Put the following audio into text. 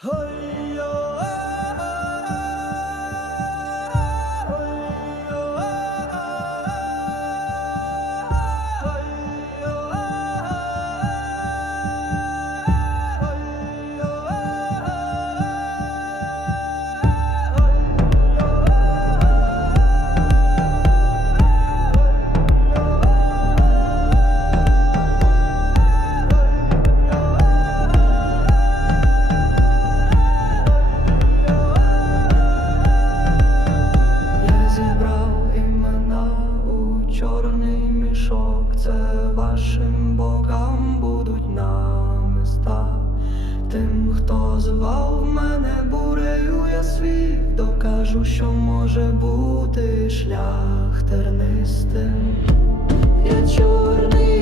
Я чорний мішок. Це вашим богам будуть намиста. Тим, хто звав мене бурею, я світ докажу, що може бути шлях тернистим. Я чорний